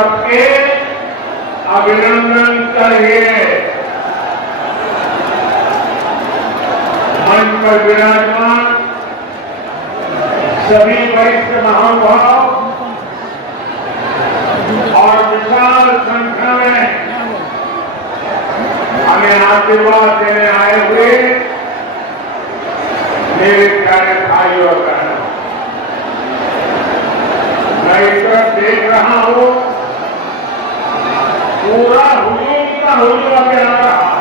सबके अभिनंदन चाहिए। मंच पर विराजमान सभी वरिष्ठ महानुभाव और विशाल संख्या में हमें आशीर्वाद देने आए हुए मेरे प्यारे भाई और बहनों, मैं इस तरफ देख रहा हूं, पूरा हुजूम का हुजूम अभी आ रहा है।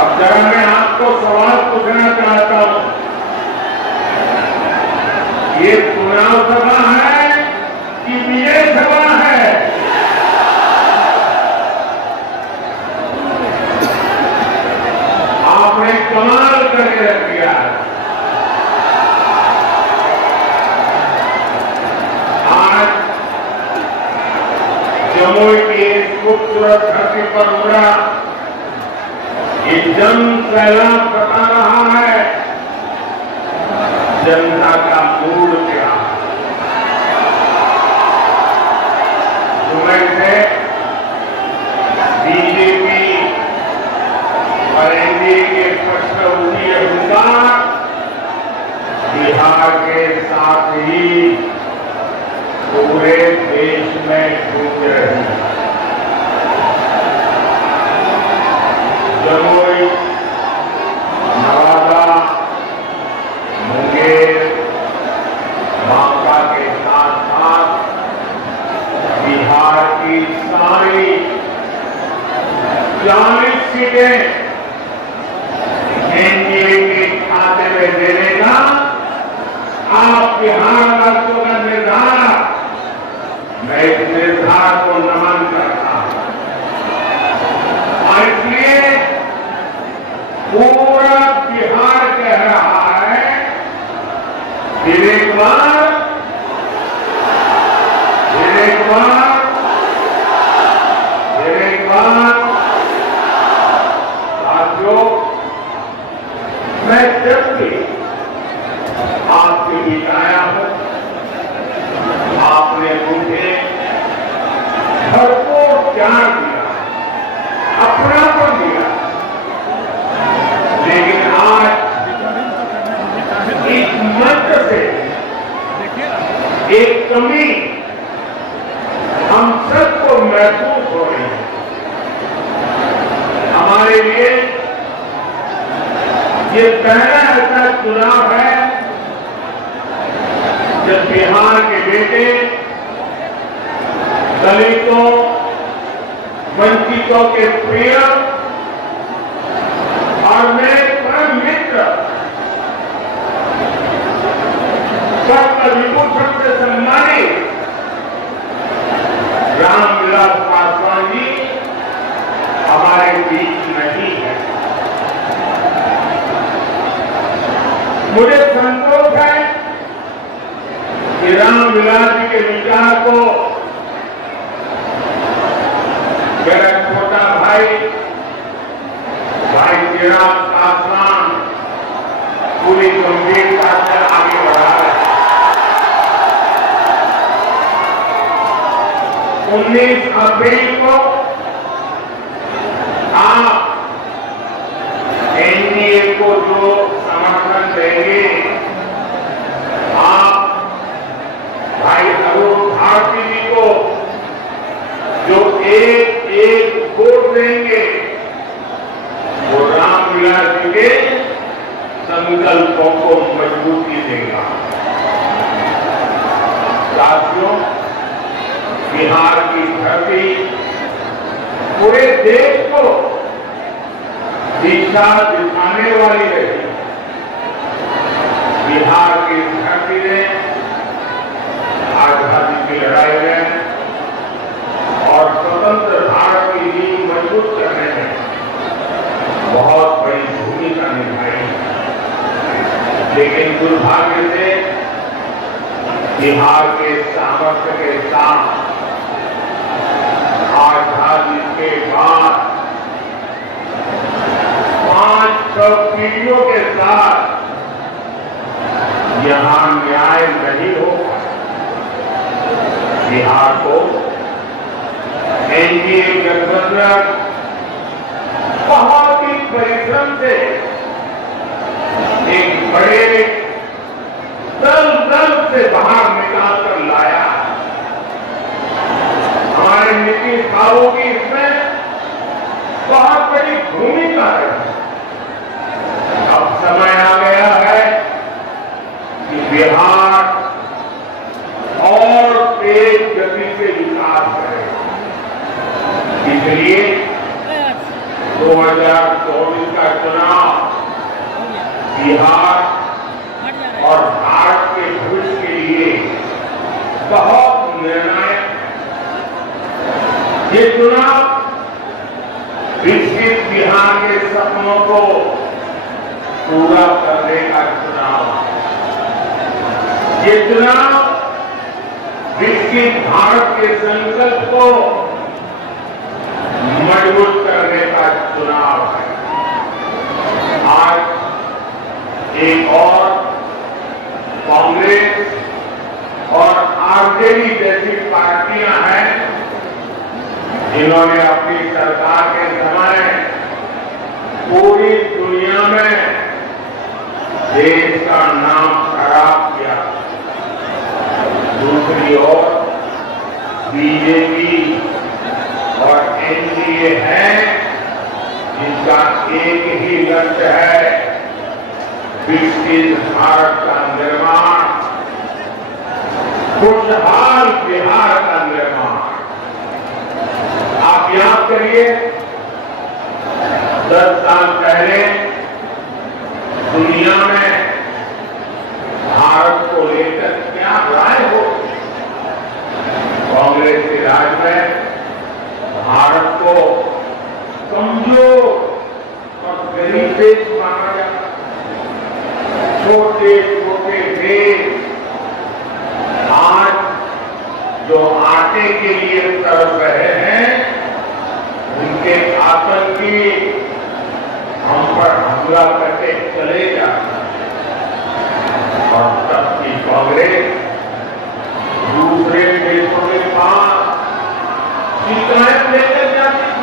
अब जरा मैं आपको सवाल पूछना चाहता हूं, ये चुनाव सभा है कि विजय सभा है? आपने कमाल करके रख दिया है। आज जमुई की खूबसूरत धरती पर उमड़ा ये जन सैलाब बता रहा है जनता का मूड क्या है। सुबह से बीजेपी और एनडीए के प्रश्न उठिए हुंकार बिहार के साथ ही पूरे देश में गूंज रही है। जमुई, नवादा, मुंगेर, बांका के साथ साथ बिहार की सारी 40 सीटें एनडीए के खाते में देने का आप बिहार वासियों का निर्धार, मैं इस निर्धार को नमन करता हूं। और इसलिए पूरा बिहार कह रहा है, फिर एक बार साथियों, मैं जब भी आपके बीच आया हूं, आपने मुझे भरपूर प्यार दिया, अपनापन दिया, लेकिन आज इस मंच से एक कमी हम सबको महसूस हो रही है। हमारे लिए ये पहला ऐसा चुनाव है जब बिहार के बेटे दलितों, वंचितों के प्रिय और मेरे परम मित्र पद्म विभूषण से सम्मानित रामविलास पासवान जी हमारे बीच नहीं है। मुझे संतोष है कि रामविलास जी के विचार को मेरा छोटा भाई चिराग पासवान पूरी गंभीरता से आगे बढ़ा रहे हैं। 19 अप्रैल को आप एनडीए को जो समर्थन देंगे, आप भाई अरुण भारती जी को जो एक वोट देंगे, वो रामविलास जी के संकल्पों को मजबूती देगा। साथियों, बिहार की धरती पूरे देश को दिशा दिखाने वाली रही। बिहार की धरती ने आजादी की लड़ाई में और स्वतंत्र भारत की नींव मजबूत करने में बहुत बड़ी भूमिका निभाई। लेकिन दुर्भाग्य से बिहार के सामर्थ्य के साथ आजादी के बाद बिहार को एनडीए गठबंधन बहुत ही परिश्रम से एक बड़े दल से बाहर निकाल कर लाया। हमारे नीतीश बाबू की इसमें बहुत बड़ी भूमिका है। अब समय आ गया है कि बिहार और तेज गति से विकास करे। इसलिए 2024 का चुनाव बिहार और भारत के भविष्य के लिए बहुत निर्णायक है। ये चुनाव विकसित बिहार के सपनों को पूरा करने का चुनाव है। ये चुनाव विकसित भारत के संकल्प को मजबूत करने का चुनाव है। आज एक और कांग्रेस और आरजेडी जैसी पार्टियां हैं जिन्होंने अपनी सरकार के समय पूरी दुनिया में देश का नाम खराब किया। दूसरी ओर बीजेपी और एनडीए है जिसका एक ही लक्ष्य है, विकसित भारत का निर्माण, खुशहाल बिहार का निर्माण। आप याद करिए 10 साल पहले दुनिया में भारत को लेकर क्या राय हो। कांग्रेस के राज में भारत को कमजोर और गरीब देश माना जाता। छोटे छोटे देश आज जो आटे के लिए तड़प रहे हैं, उनके आतंकी हम पर हमला करके चले जाते हैं। और तब की कांग्रेस दूसरे देशों के पास शिकायत लेकर जाती थी।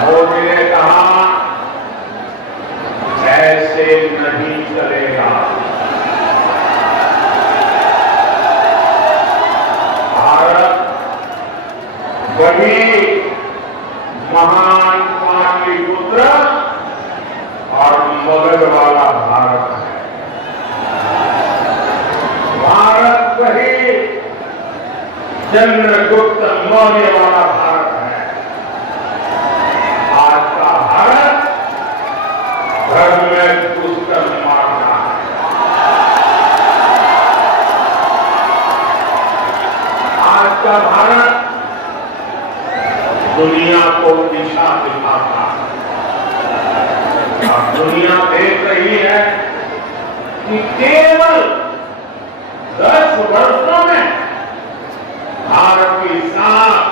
मोदी ने कहा ऐसे नहीं चलेगा। भारत वही महान पाटलिपुत्र और मगध वाला भारत है। भारत वही चंद्रगुप्त मौर्य वाला भारत है। आज का भारत धर्म में घुसकर मारना है। आज का भारत दुनिया को दिशा दिखाता है। अब दुनिया देख रही है कि केवल 10 वर्षों में भारत की साख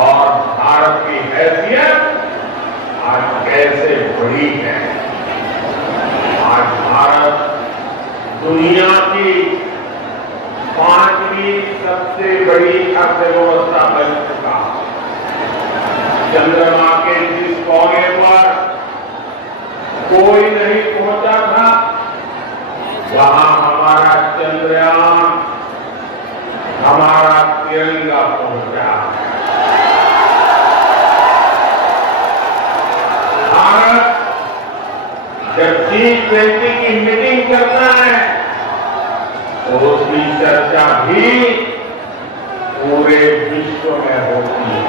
और भारत की हैसियत आज कैसे बढ़ी है। आज भारत दुनिया की 5वीं सबसे बड़ी अर्थव्यवस्था बन चुका। चंद्रमा के जिस कोने पर कोई नहीं पहुंचा था, वहां हमारा चंद्रयान, हमारा तिरंगा पहुंचा। भारत जब G20 की मीटिंग करता है तो उसकी चर्चा भी पूरे विश्व में होती है।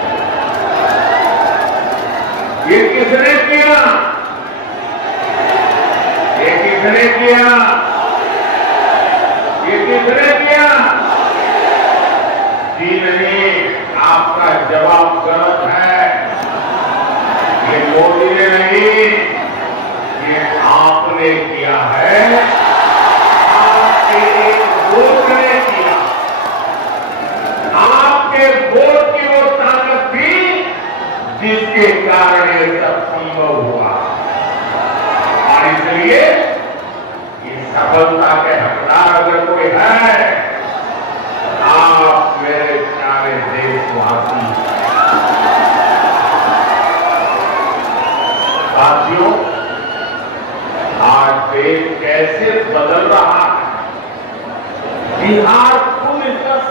ये किसने किया? ये किसने किया? ये किसने किया? जी नहीं, आपका जवाब गलत है। ये मोदी ने नहीं, ये आपने किया है। आपके एक वोट ने किया। आपके वोट की वो ताकत थी जिसके कारण ये सब संभव हुआ। और इसलिए इस सफलता के हकदार अगर कोई है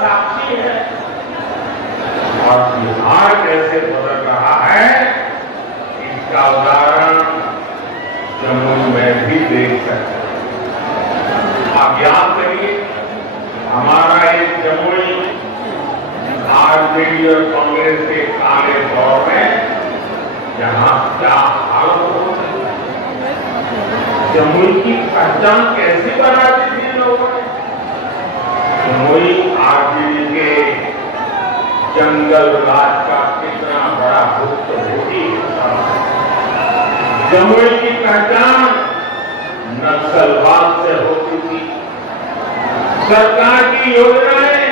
साक्षी है। और बिहार कैसे बदल रहा है इसका उदाहरण जम्मू में भी देख सकते हैं। आप याद करिए, हमारा एक जमुई आरजेडी और कांग्रेस के काले दौर में यहां क्या हाल हो, जमुई की पहचान कैसे बना दी थी लोगों ने। जमुई आरजेडी के जंगल राज का कितना बड़ा भुक्तभोगी होता है। जमुई की पहचान नक्सलवाद से होती थी। सरकार की योजनाएं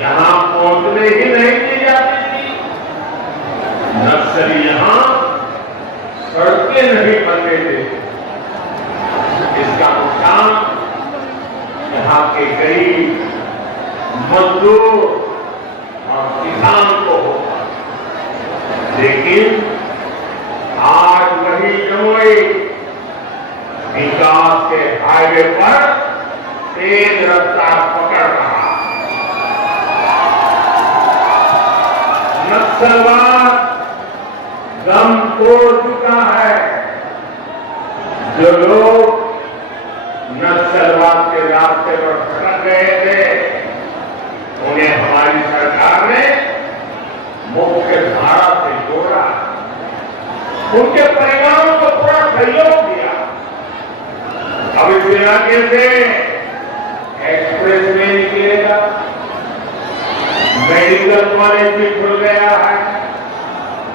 यहां पहुंचने ही नहीं दी जाती थी। नक्सली यहां सड़कें नहीं बनने देते। इसका नुकसान यहां के गरीब मजदूर और किसान को होगा। लेकिन आज वही जमुई विकास के हाईवे पर तेज रफ्तार पकड़ रहा। नक्सलवाद दम तोड़ चुका है। जो लोग नक्सलवाद के रास्ते पर भटक गए थे उन्हें हमारी सरकार ने मुख्य धारा से जोड़ा। उनके परिवारों को पूरा सहयोग दिया। अब इस इलाके से एक्सप्रेस वे निकलेगा, मेडिकल कॉलेज भी खुल गया है।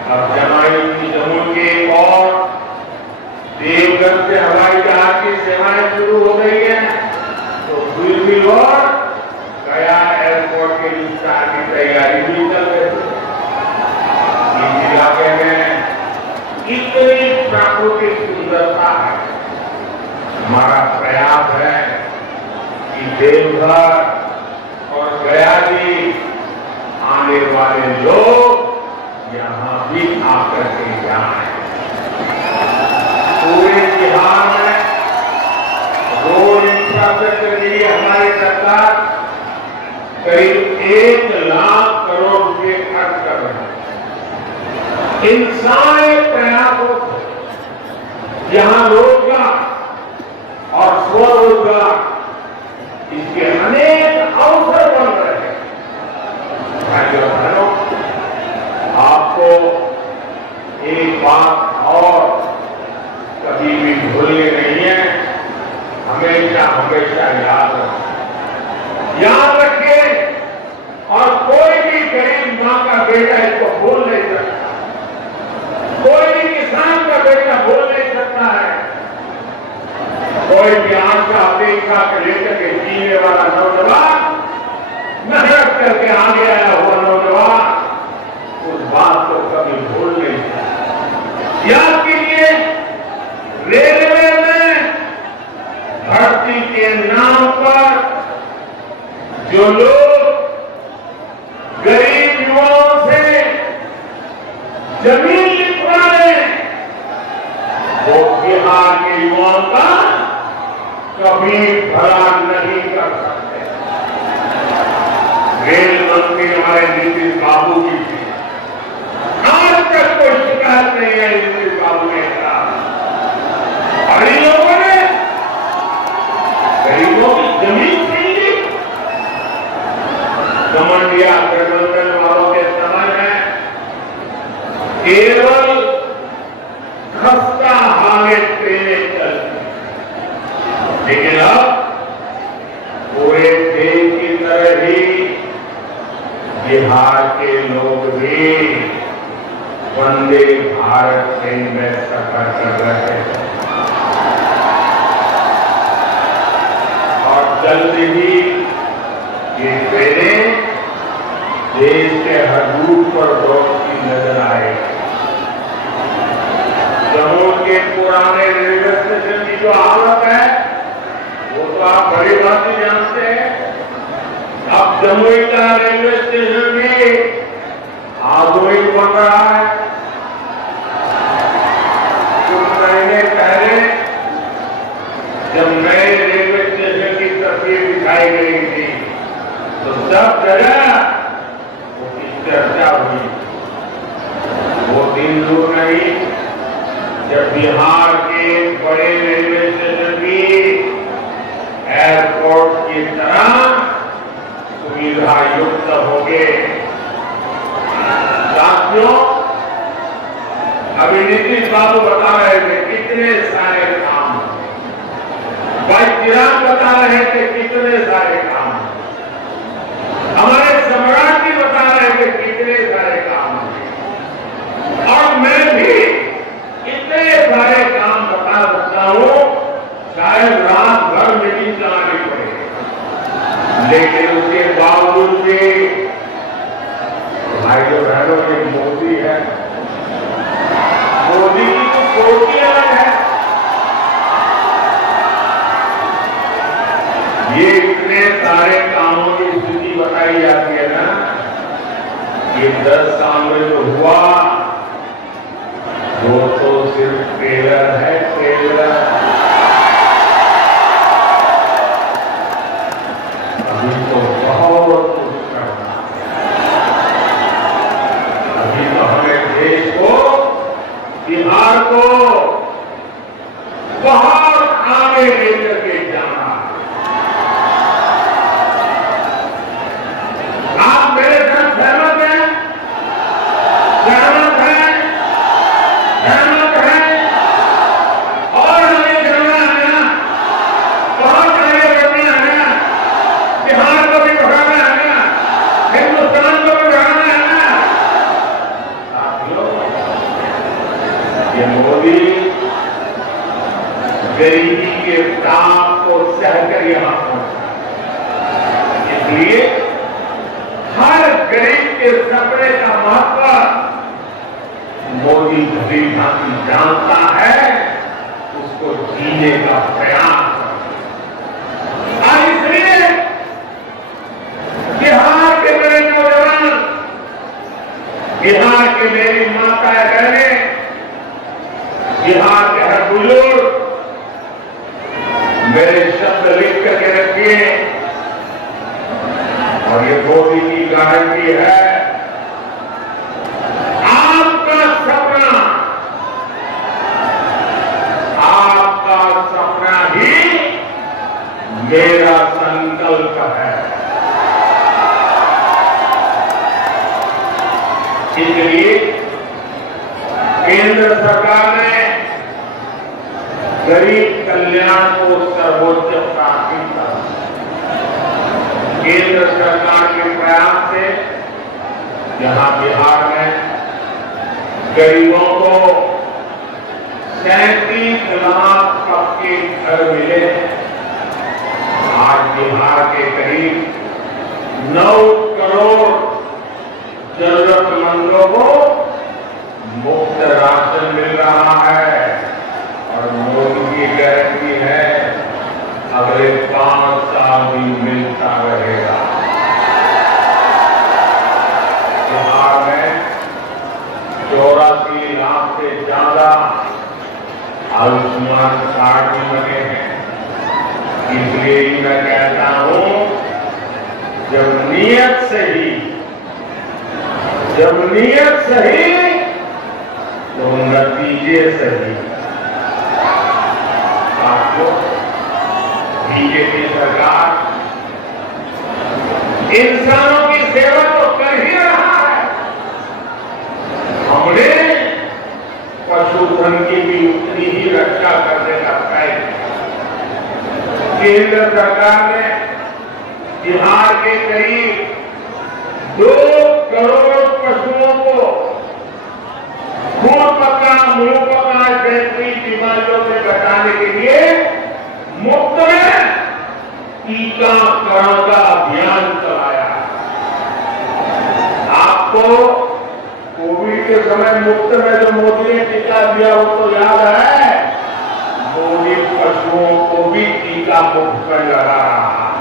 अब जम्मू के एक और देवघर से हवाई जहाज की सेवाएं शुरू हो गई है। तो दूसरी ओर गया एयरपोर्ट के विस्तार की तैयारी भी चल रही है। इस इलाके में इतनी प्राकृतिक सुंदरता है। हमारा प्रयास है कि देवघर और गया भी आने वाले लोग यहां भी आकर के जाएं। पूरे बिहार में रोड इंफ्रास्ट्रक्चर के लिए हमारी सरकार करीब 1 लाख करोड़ रुपए खर्च कर रही है। इन सारे प्रयासों से यहां रोजगार और स्वरोजगार इसके अनेक अवसर बन रहे हैं। भाइयों बहनों, आपको एक बात और कभी भी भूलनी नहीं है, हमेशा हमेशा याद रखें। और कोई भी गरीब मां का बेटा इसको भूल नहीं सकता। कोई भी किसान का बेटा भूल नहीं सकता है। कोई भी आशा अपेक्षा को लेकर के जीने वाला नौजवान, मेहनत करके आगे आया हुआ नौजवान उस बात को कभी भूल नहीं सकता। याद कीजिए, रेलवे में भर्ती के नाम पर जो लोग गरीब युवाओं से जमीन लिखवा रहे वो बिहार के युवाओं का कभी भला नहीं कर सकते। रेल मंत्री हमारे नीतीश बाबू की थी, आज तक कोई शिकायत नहीं है नीतीश बाबू के खिलाफ। और इन लोगों ने गरीबों की जमीन छीन ली। घमंडिया गठबंधन वालों के समय में केवल खस्ता हालत ट्रेनें चलती, लेकिन अब पूरे देश की तरह ही बिहार के लोग भी वंदे भारत ट्रेन में सफर कर रहे हैं। और जल्द ही ये ट्रेनें देश के हर रूट पर दौड़ती नजर आएगी। जम्मू के पुराने रेलवे स्टेशन की जो हालत है वो तो आप बड़ी बात ही जानते हैं। अब जम्मू का रेलवे स्टेशन भी आधुनिक बन रहा है। कुछ महीने पहले जब नए रेलवे स्टेशन की तस्वीर दिखाई गई थी तो जगह उसकी चर्चा हुई। वो दिन दूर नहीं जब बिहार के बड़े रेलवे स्टेशन भी एयरपोर्ट की तरह सुविधा युक्त होंगे। साथियों, अभी नीतीश बाबू बता रहे थे कितने सारे काम, भाई चिराग बता रहे थे कितने सारे काम, हमारे सम्राट जी बता रहे थे कितने सारे काम, और मैं भी इतने सारे काम बता सकता हूं, शायद रात भर मीटिंग चलानी पड़े, लेकिन उसके बावजूद भी भाइयों बहनों ये मोदी है, मोदी की तो सोच अलग है। ये इतने सारे कामों की स्थिति बताई जाती है ना, ये 10 साल में जो हुआ वो तो सिर्फ ट्रेलर है, ट्रेलर। अभी तो बहुत कुछ करना है। अभी तो हमें देश को, बिहार को बहुत आगे लेकर के जाना। आप मेरे साथ सहमत हैं? सहमत हैं? सहमत हैं? और आगे जाना है ना, बहुत आगे बढ़ना है ना, बिहार को भी बढ़ाना है ना, हिंदुस्तान को भी बढ़ाना है ना। साथियों, ये मोदी गरीबी के ताप को सहकर यहां पहुंचा, इसलिए हर गरीब के सपने का महत्व मोदी भली भांति जानता है, उसको जीने का प्रयास करता है। इसलिए बिहार के मेरे नौजवान, बिहार की मेरी माता बहनें, बिहार के हर बुजुर्ग, मेरे शब्द लिख करके रखिए, और ये मोदी की गारंटी है, आपका सपना, आपका सपना ही मेरा संकल्प है। इसलिए केंद्र सरकार ने गरीब कल्याण को सर्वोच्च प्राथमिकता, केंद्र सरकार के प्रयास से यहां बिहार में गरीबों को 37 लाख पक्के घर मिले। आज बिहार के करीब 9 करोड़ जरूरतमंदों को मुफ्त राशन मिल रहा है, और मोदी की गारंटी है अगले 5 साल भी मिलता रहेगा। बिहार में 84 लाख से ज्यादा आयुष्मान कार्ड भी बने हैं। इसलिए ही मैं कहता हूं, जब नीयत सही तो नतीजे सही। साथियों, बीजेपी सरकार इंसानों की सेवा तो कर ही रहा है। हमने पशुधन की भी उतनी ही रक्षा करने का तय किया। केंद्र सरकार ने बिहार के करीब 2 करोड़ पशुओं को खून पका, मुंह पका जैसी बीमारियों से बचाने के लिए मुफ्त में टीकाकरण का अभियान चलाया। आपको कोविड के समय मुफ्त में जो मोदी ने टीका दिया वो तो याद है। मोदी पशुओं को भी टीका मुफ्त में लगा रहा है।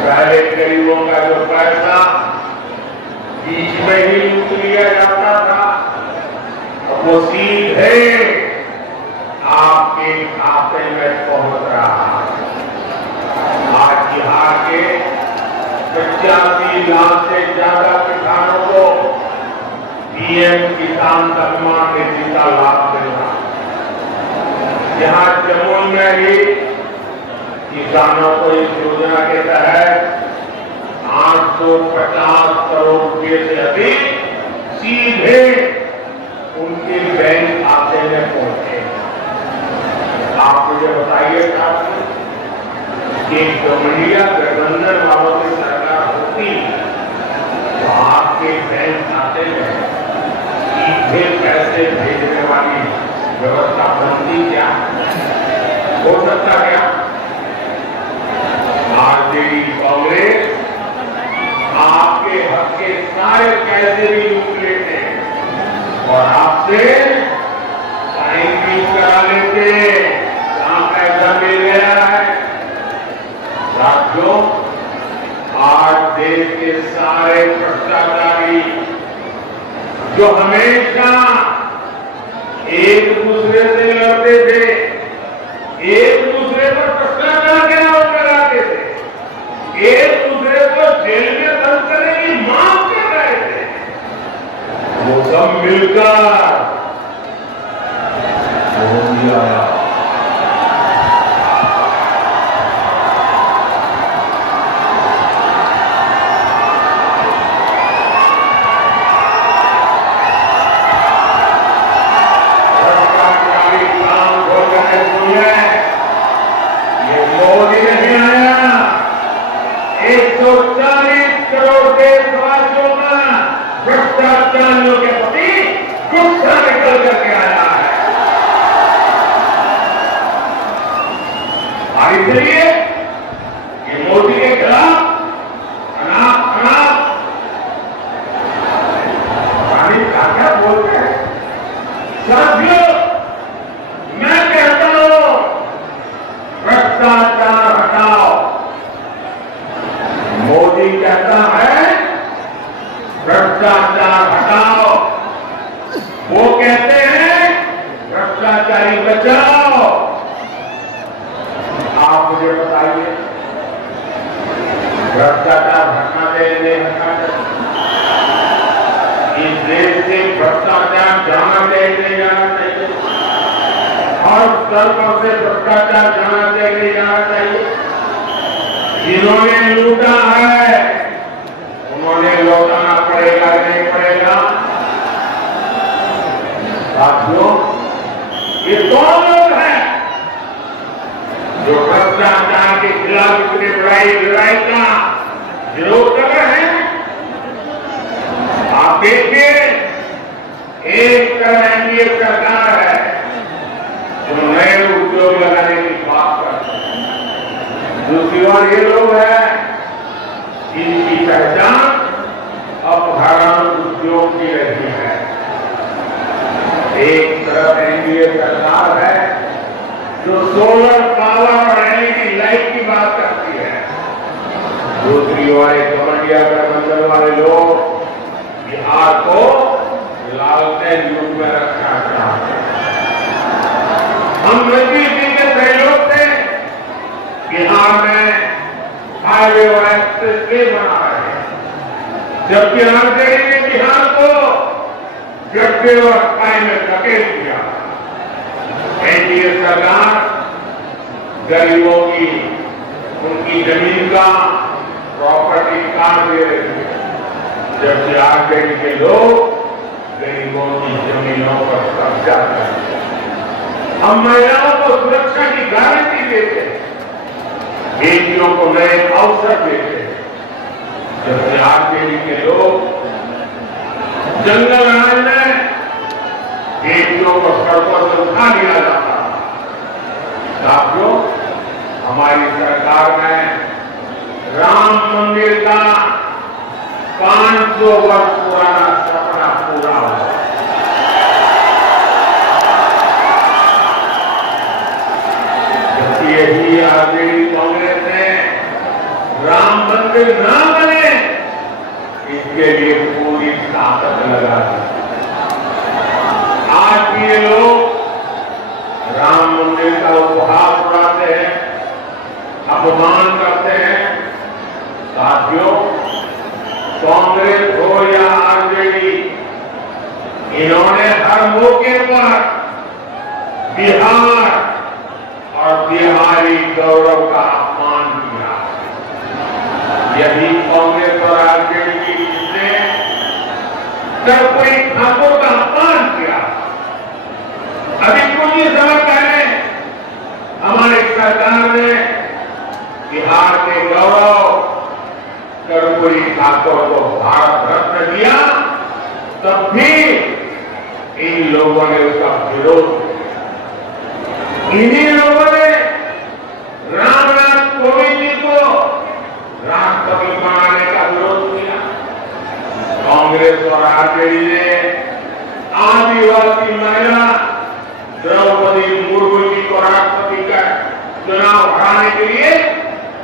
पहले गरीबों का जो पैसा बीच में ही लूट लिया जाता था, अब वो सीधे आपके खाते में पहुंच रहा है। आज बिहार के लाख से ज्यादा किसानों को पीएम किसान सम्मान निधि का लाभ मिल रहा है। यहाँ जम्मू में भी किसानों को इस योजना के तहत 850 करोड़ रुपए से अधिक सीधे उनके बैंक खाते में पहुंचे। आप मुझे बताइए साहब कि इंडिया गठबंधन वालों की सरकार होती तो आपके बैंक खाते में सीधे पैसे भेजने वाली व्यवस्था बनती क्या? हो सकता क्या? आरजेडी कांग्रेस आपके हक के सारे पैसे भी लूट लेते हैं और आपसे साइन भी करा लेते। कहां पैसा मिल गया है? साथियों, आज देश के सारे भ्रष्टाचारी जो हमेशा एक दूसरे से लड़ते थे, एक दूसरे पर भ्रष्टाचार के आरोप लगाते थे, एक दूसरे को जेल में बंद करने की मांग कर रहे थे, वो सब मिलकर मोदी आया। मोदी नहीं आया, 140 करोड़ देशवासियों का भ्रष्टाचारियों के प्रति गुस्सा निकल करके आया है। और इसलिए ये मोदी के खिलाफ अनाप क्या बोलते हैं। साथियों, मैं कहता हूं भ्रष्टाचार हटाओ। मोदी कहता है भ्रष्टाचार हटाओ, वो कहते हैं भ्रष्टाचारी बचाओ। आप मुझे बताइए, भ्रष्टाचार हटना चाहिए नहीं हटना चाहिए? इस देश से भ्रष्टाचार जाना चाहिए नहीं जाना चाहिए? हर स्तर पर से भ्रष्टाचार जाना चाहिए नहीं जाना चाहिए? जिन्होंने लूटा है उन्होंने लौटाना पड़ेगा नहीं पड़ेगा? साथियों, ये कौन लोग हैं जो भ्रष्टाचार के खिलाफ इतनी बड़ी लड़ाई का विरोध कर रहे हैं? आप देखिए, एक तरह एनडीए सरकार है जो नए उद्योग लगाने की बात करते हैं, दूसरी ओर ये लोग हैं जिनकी पहचान अपहरण उद्योग की रही है। एक तरफ एनडीए सरकार है जो सोलर पावर और एलईडी लाइट की बात करती है, दूसरी ओर इंडिया गठबंधन वाले लोग बिहार को लालटेन युग में रखना चाहते हैं। हम रणजीत सिंह के सहयोग से बिहार में हाईवे और एक्सप्रेस वे बना रहे हैं, जबकि आरजेडी ने बिहार को गड्ढे और खाई में धकेल दिया। एनडीए सरकार गरीबों की उनकी जमीन का प्रॉपर्टी कार्ड दे रही है, जबकि आरजेडी के लोग गरीबों की जमीनों पर कब्जा करते हैं। हम महिलाओं को सुरक्षा की गारंटी देते हैं, बेटियों को नए अवसर देते हैं, जबकि आरजेडी के लोग जंगल राज में बेटियों को सड़कों से उठा लिया जाता है। साथियों, हमारी सरकार में राम मंदिर का 500 वर्ष पुराना सपना पूरा हुआ। जबकि यही आरजेडी कांग्रेस ने राम मंदिर न बने इसके लिए पूरी ताकत लगा दी। आज भी ये लोग राम मंदिर का उपहास उड़ाते हैं, अपमान करते हैं। साथियों, कांग्रेस हो या आरजेडी, इन्होंने हर मौके पर बिहार और बिहारी गौरव का अपमान किया। यदि कांग्रेस और आरजेडी की ने कर्पूरी ठाकुर का अपमान किया, अभी कुछ ही समय पहले हमारी सरकार ने बिहार के गौरव कर्पूरी ठाकुर को भारत रत्न दिया, तब भी इन लोगों ने उसका विरोध किया। इन्हीं लोगों ने रामनाथ कोविंद जी को राष्ट्रपति बनाने का विरोध किया। कांग्रेस और आरजेडी ने आदिवासी महिला द्रौपदी मुर्मू जी को राष्ट्रपति का चुनाव हराने के लिए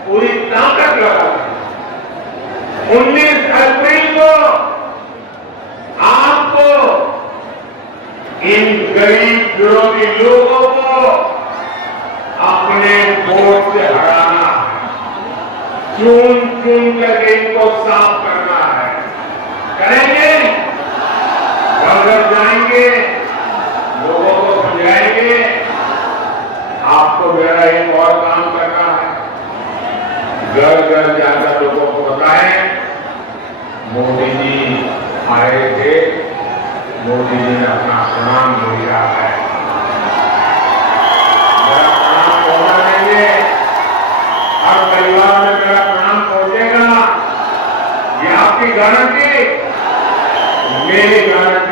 पूरी ताकत लगा दी। 19 अप्रैल को आपको इन गरीब विरोधी लोगों को अपने वोट से हराना है, चुन चुन कर इनको साफ करना है। करेंगे, घर घर जाएंगे, लोगों को समझाएंगे। आपको मेरा एक और काम करना है, घर घर जाकर लोगों को बताएं मोदी जी आए थे, मोदी जी ने अपना प्रणाम लिया है। मेरा प्रणाम पहुंचा देंगे, हर परिवार में मेरा प्रणाम पहुंचेगा। ये आपकी गारंटी, मेरी गारंटी